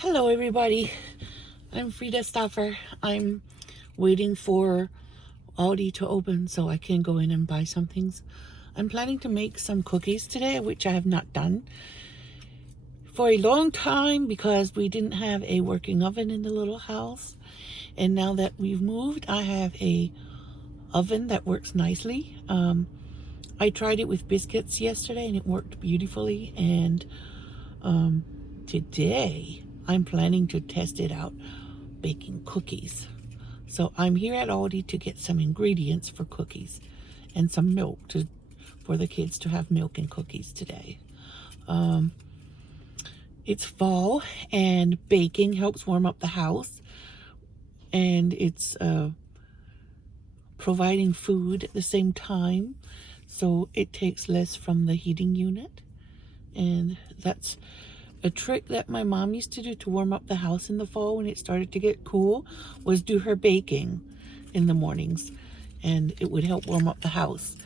Hello everybody, I'm Freda Stauffer. I'm waiting for Aldi to open so I can go in and buy some things. I'm planning to make some cookies today, which I have not done for a long time because we didn't have a working oven in the little house. And now that we've moved, I have a oven that works nicely. I tried it with biscuits yesterday and it worked beautifully. And today I'm planning to test it out baking cookies. So I'm here at Aldi to get some ingredients for cookies and some milk for the kids to have milk and cookies today. It's fall and baking helps warm up the house, and it's providing food at the same time, so it takes less from the heating unit. And that's a trick that my mom used to do to warm up the house in the fall when it started to get cool, was do her baking in the mornings, and it would help warm up the house.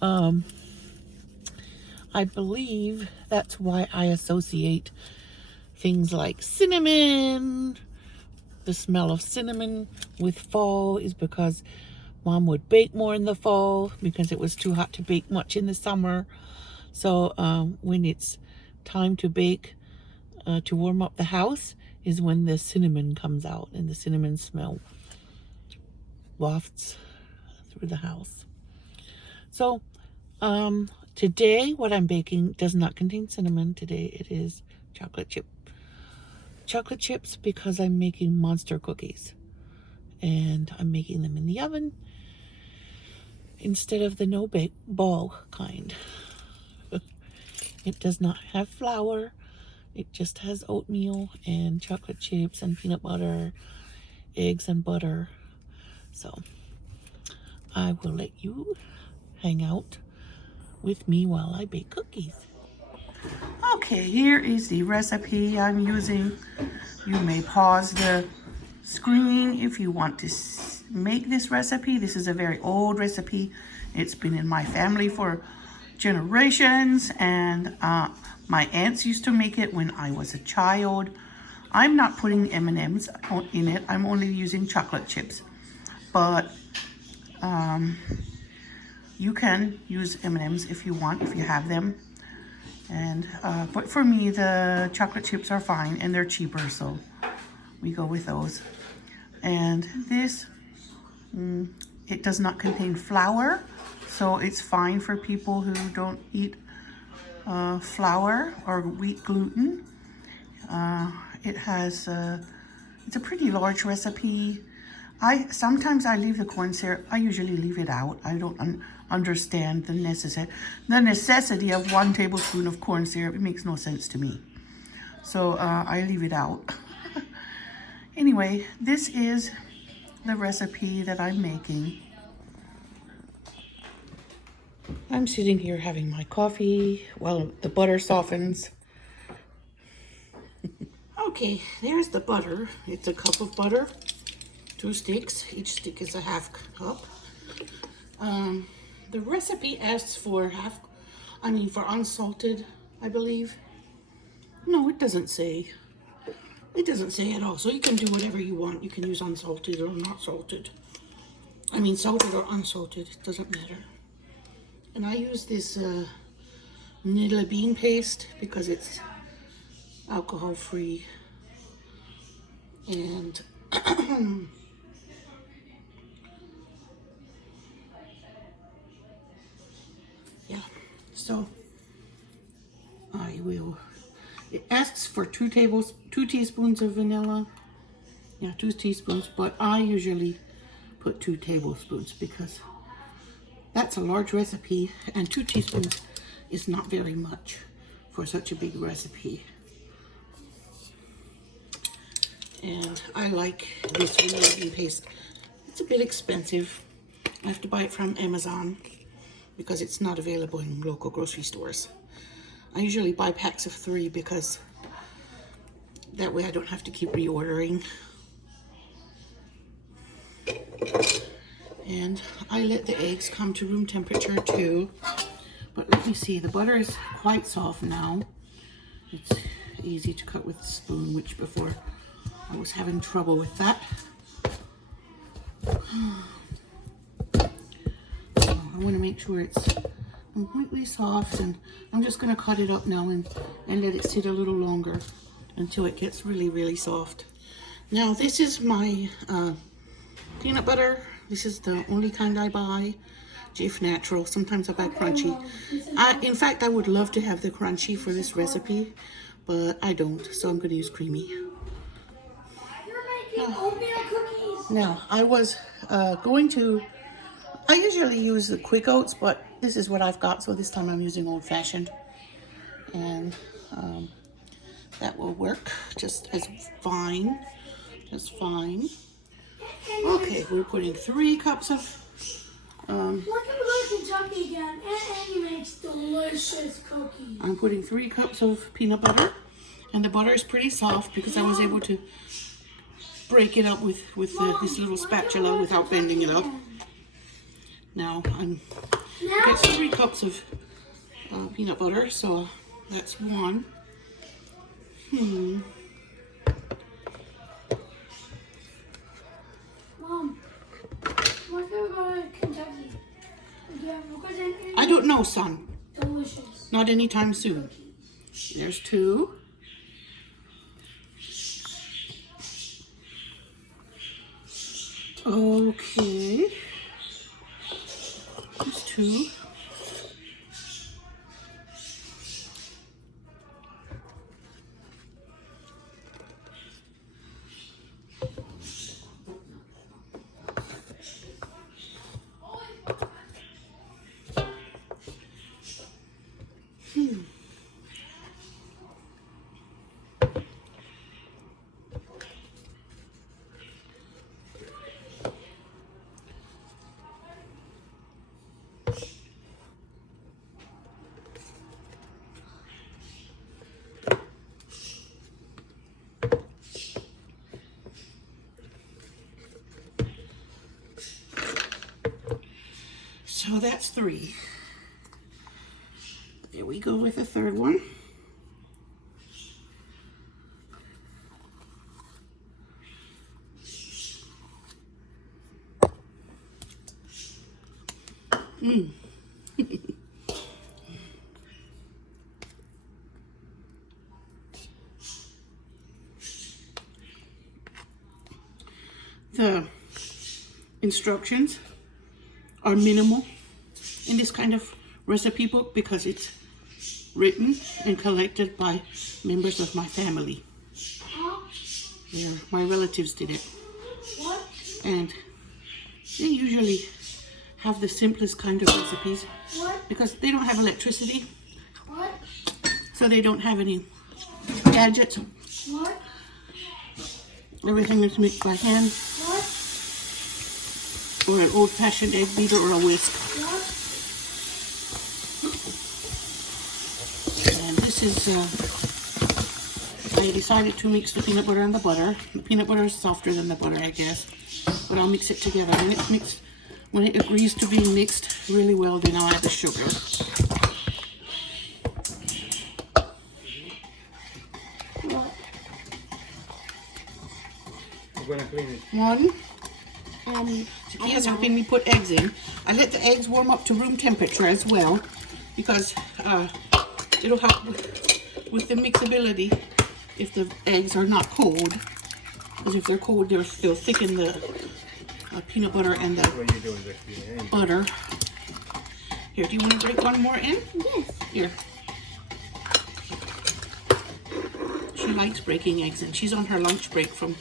I believe that's why I associate things like cinnamon, the smell of cinnamon, with fall, is because Mom would bake more in the fall because it was too hot to bake much in the summer. So when it's time to bake, to warm up the house, is when the cinnamon comes out and the cinnamon smell wafts through the house. So today what I'm baking does not contain cinnamon. Today it is chocolate chips because I'm making Momster cookies, and I'm making them in the oven instead of the no bake ball kind. It does not have flour. It just has oatmeal and chocolate chips and peanut butter, eggs and butter. So I will let you hang out with me while I bake cookies. Okay, here is the recipe I'm using. You may pause the screen if you want to make this recipe. This is a very old recipe. It's been in my family for generations, and my aunts used to make it when I was a child. I'm not putting M&Ms in it. I'm only using chocolate chips. But you can use M&Ms if you want, if you have them. And but for me, the chocolate chips are fine, and they're cheaper, so we go with those. And this, it does not contain flour, so it's fine for people who don't eat flour or wheat gluten. It's a pretty large recipe. Sometimes I leave the corn syrup. I usually leave it out. I don't understand the necessity of 1 tablespoon of corn syrup. It makes no sense to me. So I leave it out. Anyway, this is the recipe that I'm making. I'm sitting here having my coffee while the butter softens. Okay, there's the butter. It's a cup of butter, 2 sticks. Each stick is a half cup. The recipe asks for for unsalted, I believe. No, it doesn't say. It doesn't say at all. So you can do whatever you want. You can use unsalted or not salted. I mean, salted or unsalted, it doesn't matter. And I use this vanilla bean paste because it's alcohol free. And yeah, so I will. It asks for 2 teaspoons of vanilla. Yeah, 2 teaspoons, but I usually put 2 tablespoons because that's a large recipe, and 2 teaspoons is not very much for such a big recipe. And I like this vanilla bean paste. It's a bit expensive. I have to buy it from Amazon because it's not available in local grocery stores. I usually buy packs of 3 because that way I don't have to keep reordering. And I let the eggs come to room temperature too. But let me see, the butter is quite soft now. easy to cut with a spoon, which before I was having trouble with that. So I want to make sure it's completely soft, and I'm just going to cut it up now and let it sit a little longer until it gets really, really soft. Now this is my peanut butter. This is the only kind I buy. Jif Natural. Sometimes I buy crunchy. In fact, I would love to have the crunchy for this recipe, but I don't, so I'm going to use creamy. You're making oatmeal cookies. Now, I was I usually use the quick oats, but this is what I've got, so this time I'm using old fashioned. And that will work just as fine. Just fine. Okay, we're putting 3 cups of Look at go to Kentucky again, and Annie makes delicious cookies. I'm putting 3 cups of peanut butter, and the butter is pretty soft because I was able to break it up with this little spatula without bending it up. Now I'm got 3 cups of peanut butter, so that's 1. Mom, what if we go to Kentucky? I don't know, son. Delicious. Not anytime soon. There's 2. Okay. There's 2. So that's 3. There we go with the 3rd one. The instructions are minimal in this kind of recipe book because it's written and collected by members of my family. My relatives did it. What? And they usually have the simplest kind of recipes because they don't have electricity. What? So they don't have any gadgets. What? Everything is mixed by hand. What? Or an old-fashioned egg beater or a whisk. What? And this is, I decided to mix the peanut butter and the butter. The peanut butter is softer than the butter, I guess. But I'll mix it together. When it's mixed, when it agrees to being mixed really well, then I'll add the sugar. What? I'm gonna clean it. 1. He is helping me put eggs in. I let the eggs warm up to room temperature as well because it'll help with the mixability if the eggs are not cold. Because if they're cold, they'll thicken the peanut butter and the What are you doing, Becky? butter. Here, do you want to break one more in? Yes. Here. She likes breaking eggs, and she's on her lunch break from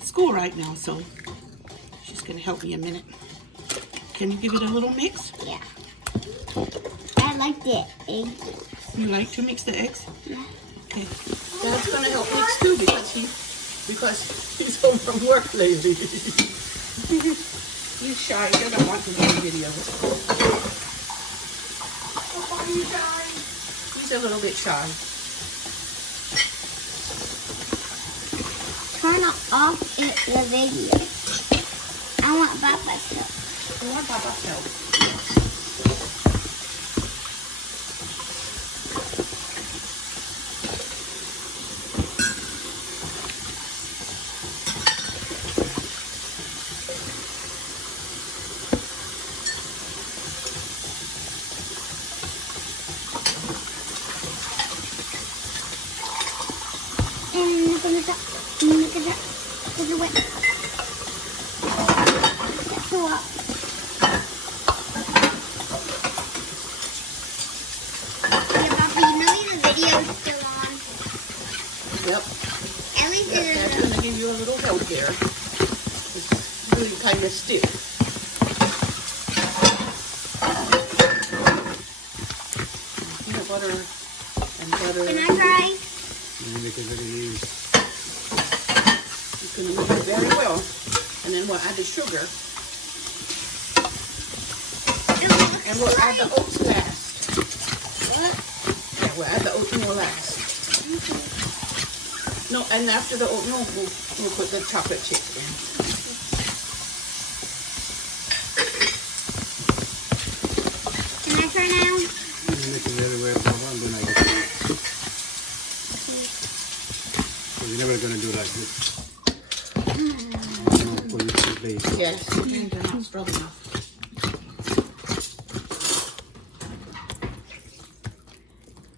school right now, so she's going to help me a minute. Can you give it a little mix? Yeah. I like the egg. You like to mix the eggs? Yeah. Okay. Dad's going to help mix too because he's home from work lately. He's shy. He doesn't want to do videos. Are you shy? He's a little bit shy. Turn off the video. I want Papa's help. You want Papa's help? And look at that. Look at that. Look at what. That's so up. Yeah, Papa, you know the video's still on. Yep. At least Yep, it's that's gonna give you a little help there. It's really kind of stiff. Peanut butter and butter. Can I try? You make it very easy. It's gonna mix it very well. And then we'll add the sugar. And we'll add the oats last. What? Yeah, we'll add the oatmeal last. No, and after the oatmeal, we'll put the chocolate chips in. Can I try now? You make it very well, Papa, and then I get it. So you're never gonna do like this. No, for you to play. Yes, they're not strong enough.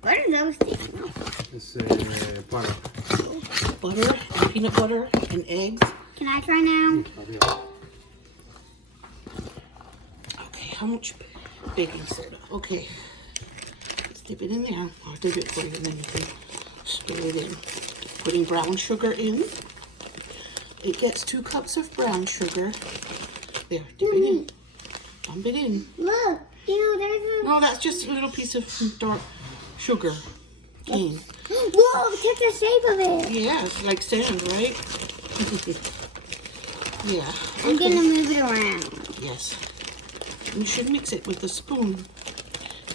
What are those things? It's butter. Butter and peanut butter and eggs. Can I try now? Okay, how much baking soda? Okay, let's dip it in there. I'll dip it for you and then you can stir it in. Putting brown sugar in. It gets 2 cups of brown sugar. There, dip it in. Dump it in. Look, there's a... No, that's just a little piece of dark sugar cane. Whoa, check the shape of it. Yeah, it's like sand, right? Yeah. I'm gonna move it around. Yes. You should mix it with a spoon.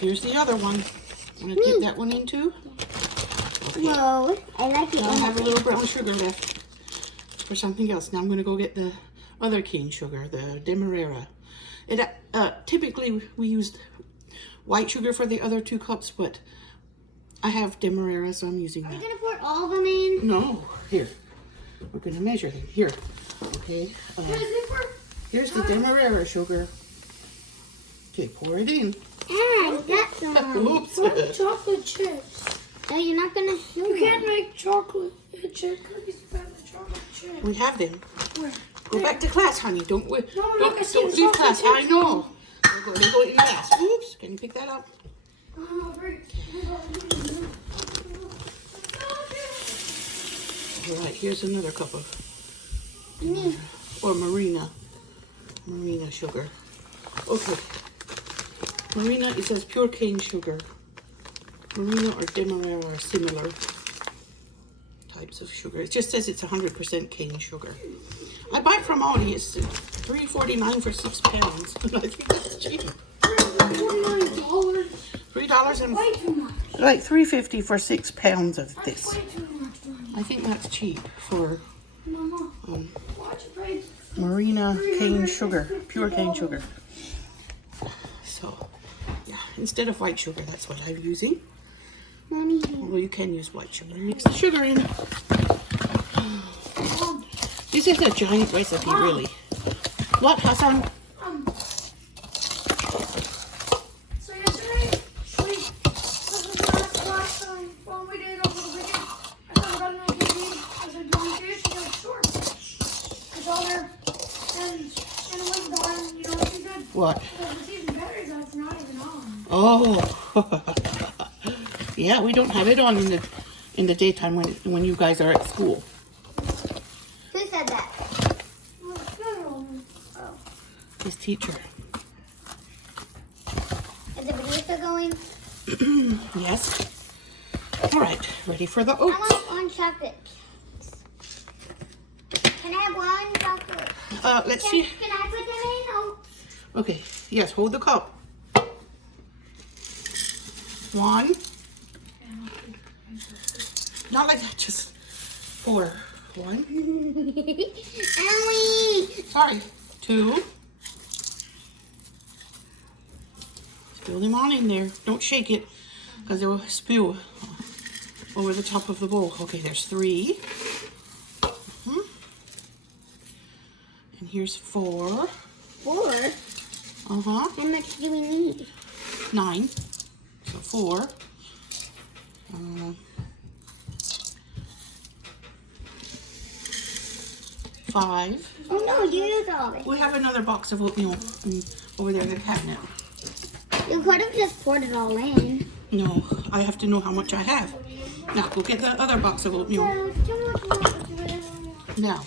Here's the other one. Want to dip that one in too? Okay. Whoa, I like it. I have a little brown sugar left for something else. Now I'm going to go get the other cane sugar, the Demerara. Typically we use white sugar for the other 2 cups, but I have Demerara, so I'm using Are you that. gonna pour all of them in? No, here. We're going to measure them. Here. Okay. Here's the Demerara sugar. Okay, pour it in. Ah, that's the one. Oops. Chocolate chips. No, you're not gonna show You me. can't make chocolate chip cookies without the chocolate chip. We have them. Where? Go back to class, honey. Don't No, don't I see the leave chocolate class. I chips. know. They go in class. Oops. Can you pick that up? All right. Here's another cup of or marina sugar. Okay. Marina. It says pure cane sugar. Marina or Demerara are similar types of sugar. It just says it's 100% cane sugar. I buy it from Aldi. It's $3.49 for 6 pounds. I think that's cheap. $49. $3 and Way too much. like $3.50 for 6 pounds of That's this. way too much for me. I think that's cheap for Mama, watch it, babe. Marina cane sugar, pure cane sugar. So, yeah, instead of white sugar, that's what I'm using. Mommy, Well, you can use white sugar. Mix the sugar in. This is a giant recipe, really. What, Hassan? So yesterday, this was the last time when we did over the weekend. I thought about making these. I said, "Do you want to do it?" She goes, "Sure." I told her, and it was gone. You know what she said? What? Because it's even better is that it's not even on. Oh. Yeah, we don't have it on in the daytime when you guys are at school. who said that? Well, it's better on. His teacher. Is the video still going? Yes. All right, ready for the I oats. want one chocolate. Can I have one chocolate? Let's see. Can I put them in? Oh, Okay, yes, hold the cup. 1. Not like that, just 4. 1. Emily! Sorry. 2. Spill them on in there. Don't shake it, because it will spew over the top of the bowl. Okay, there's 3. And here's 4. 4? Uh-huh. How much do we need? 9. So 4. 5. Oh no, you used all of it. We have another box of oatmeal over there in the cabinet. You could have just poured it all in. No, I have to know how much I have. Now, go get the other box of oatmeal. Now,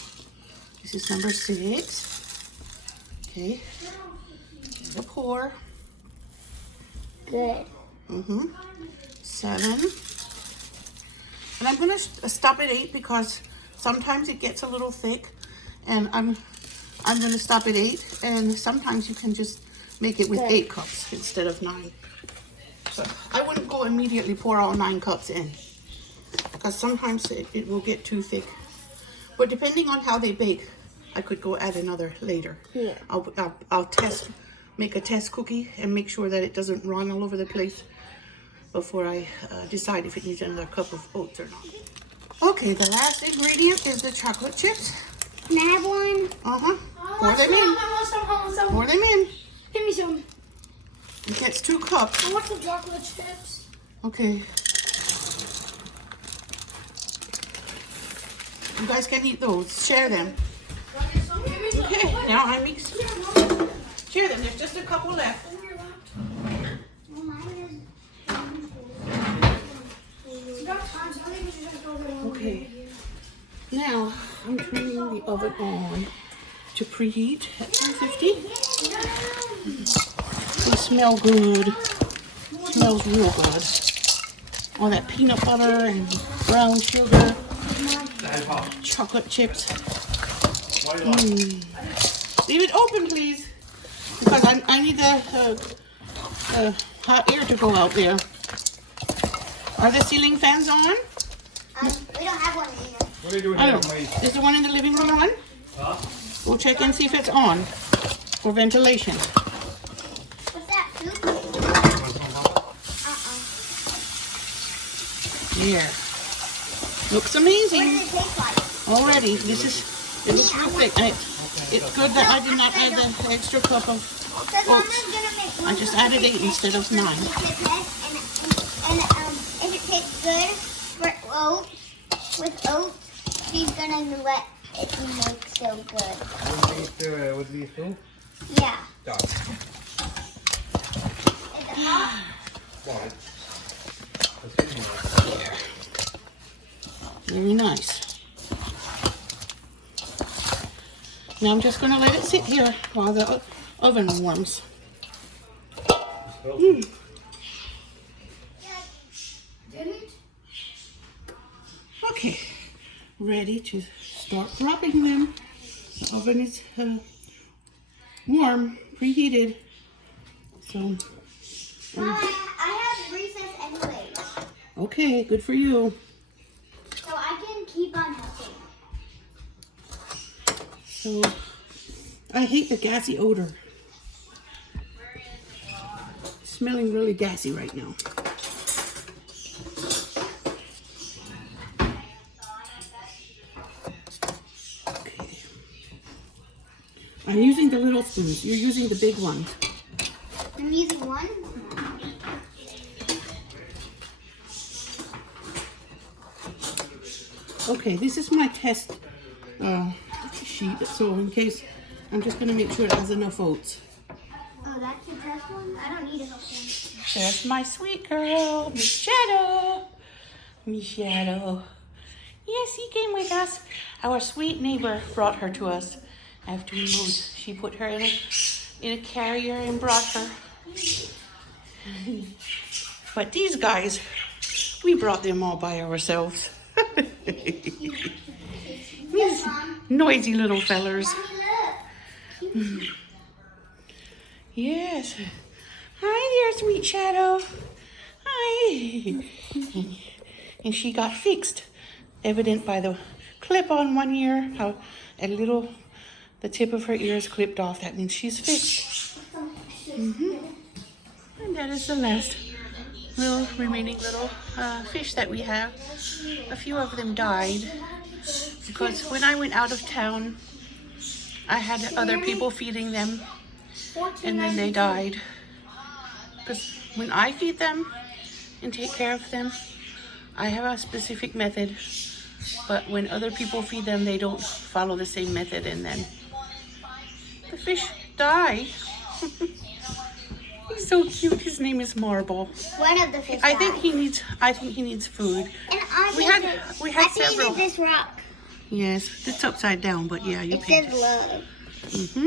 this is number 6. Okay. Give it a pour. Good. 7. And I'm gonna stop at 8 because sometimes it gets a little thick, and I'm gonna stop at 8. And sometimes you can just make it with 8 cups instead of 9. So I wouldn't go immediately pour all 9 cups in because sometimes it will get too thick. But depending on how they bake, I could go add another later. Yeah. I'll make a test cookie and make sure that it doesn't run all over the place before I decide if it needs another cup of oats or not. Okay, the last ingredient is the chocolate chips. Can I have one? Pour them in. Pour them in. Give me some. It gets 2 cups. I want some chocolate chips. Okay. You guys can eat those. Share them. Give me some. Okay, now I mix. Share them. There's just a couple left. Okay. Now I'm turning the oven on to preheat at 250. They smell good. Smells real good. All that peanut butter and brown sugar, chocolate chips. Leave it open, please, because I need the hot air to go out there. Are the ceiling fans on? We don't have one either. What are you doing I here? don't know. Is the one in the living room on? We'll check and see if it's on for ventilation. What's that, soup? Here. Looks What amazing. does it taste like? Already, it looks real thick. It's good that I did not add the extra cup of Because Mama's oats. gonna make I just added 8 instead of 9. And if it tastes good for oats, with oats, she's gonna let it make so good. With these two? Yeah. Done. Is it hot? Very nice. Now I'm just going to let it sit here while the oven warms. Okay, ready to start wrapping them. The oven is warm, preheated. So, Mama, I have recess anyways, okay, good for you. so I can keep on helping. So, I hate the gassy odor. It's smelling really gassy right now. Okay. I'm using the little spoons. You're using the big ones. I'm using one. Okay, this is my test sheet. So in case, I'm just going to make sure it has enough oats. Oh, that's your test one? I don't need a help one. There's my sweet girl, Miss Shadow. Miss Shadow. Yes, he came with us. Our sweet neighbor brought her to us after we moved. She put her in a carrier and brought her. But these guys, we brought them all by ourselves. These noisy little fellers. Mommy, look. Yes. Hi there, sweet Shadow. Hi. And she got fixed, evident by the clip on one ear, how the tip of her ear is clipped off. That means she's fixed. And that is the last remaining little fish that we have. A few of them died because when I went out of town, I had other people feeding them, and then they died. Because when I feed them and take care of them, I have a specific method But when other people feed them, they don't follow the same method, and then the fish die. He's so cute. His name is Marble. One of the fish I think died. he needs food. And I We had several. painted this rock. Yes, it's upside down, but yeah, you It painted. says love.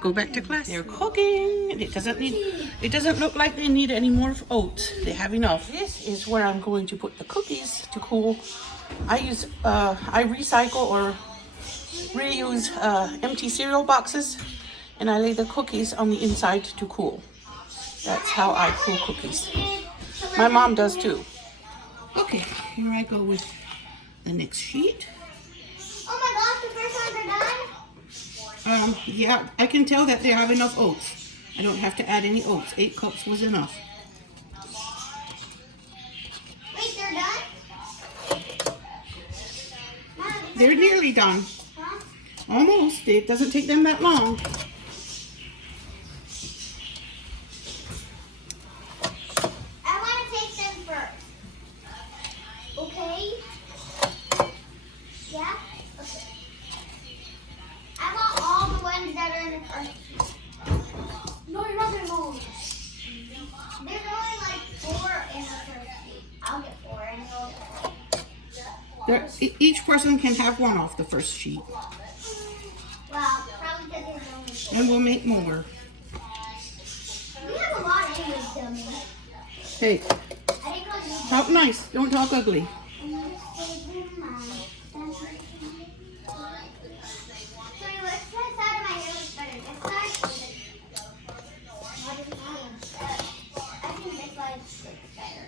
Go back to class. They're cooking. It doesn't look like they need any more oats. They have enough. This is where I'm going to put the cookies to cool. I recycle or reuse empty cereal boxes, and I lay the cookies on the inside to cool. That's how I cool cookies. My mom does too. Okay, here I go with the next sheet. Oh my gosh, the first ones are done? Yeah, I can tell that they have enough oats. I don't have to add any oats. 8 cups was enough. Wait, they're done? Mom, They're nearly done. huh? Almost. It doesn't take them that long. I want to take them first. Okay? Yeah? Okay. I want all the ones that are in the first. No, you're not getting all of them. There's only like 4 in the first sheet. I'll get 4 and you'll get 4. Each person can have one off the first sheet. Well, probably because there's only 4. And we'll make more. We have a lot anyways, dummy. Hey, I didn't know you. talk nice. Don't talk ugly. So which side of my hair looks better? This side or this? I think this side looks better.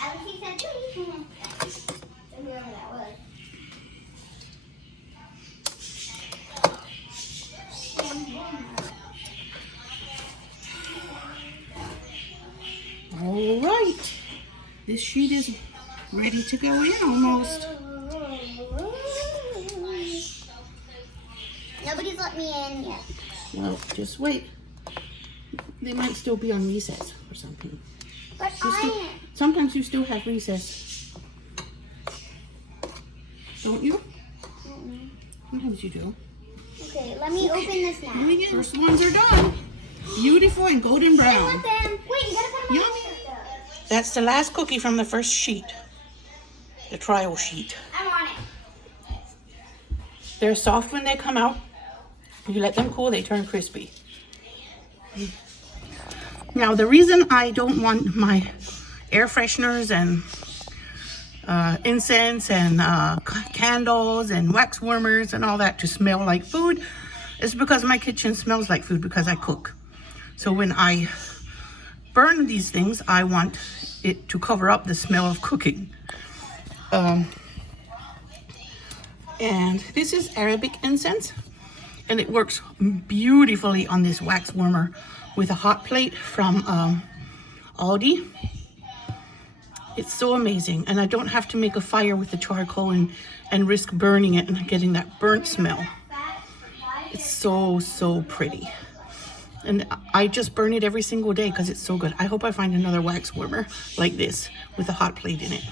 I was he said please. So whoever that was. All right. This sheet is ready to go in almost. Nobody's let me in yet. Well, just wait. They might still be on recess or something. But Sometimes you still have recess. Don't you? Sometimes you do. Okay, let me open this now. The first ones are done. Beautiful and golden I brown. want them. Wait, you gotta put them Yummy. on. That's the last cookie from the first sheet. The trial sheet. I want it. They're soft when they come out. You let them cool, they turn crispy. Now, the reason I don't want my air fresheners and incense and candles and wax warmers and all that to smell like food is because my kitchen smells like food because I cook. So when I burn these things, I want it to cover up the smell of cooking. And this is Arabic incense, and it works beautifully on this wax warmer with a hot plate from Aldi. It's so amazing, and I don't have to make a fire with the charcoal and risk burning it and getting that burnt smell. It's so pretty. And I just burn it every single day because it's so good. I hope I find another wax warmer like this with a hot plate in it.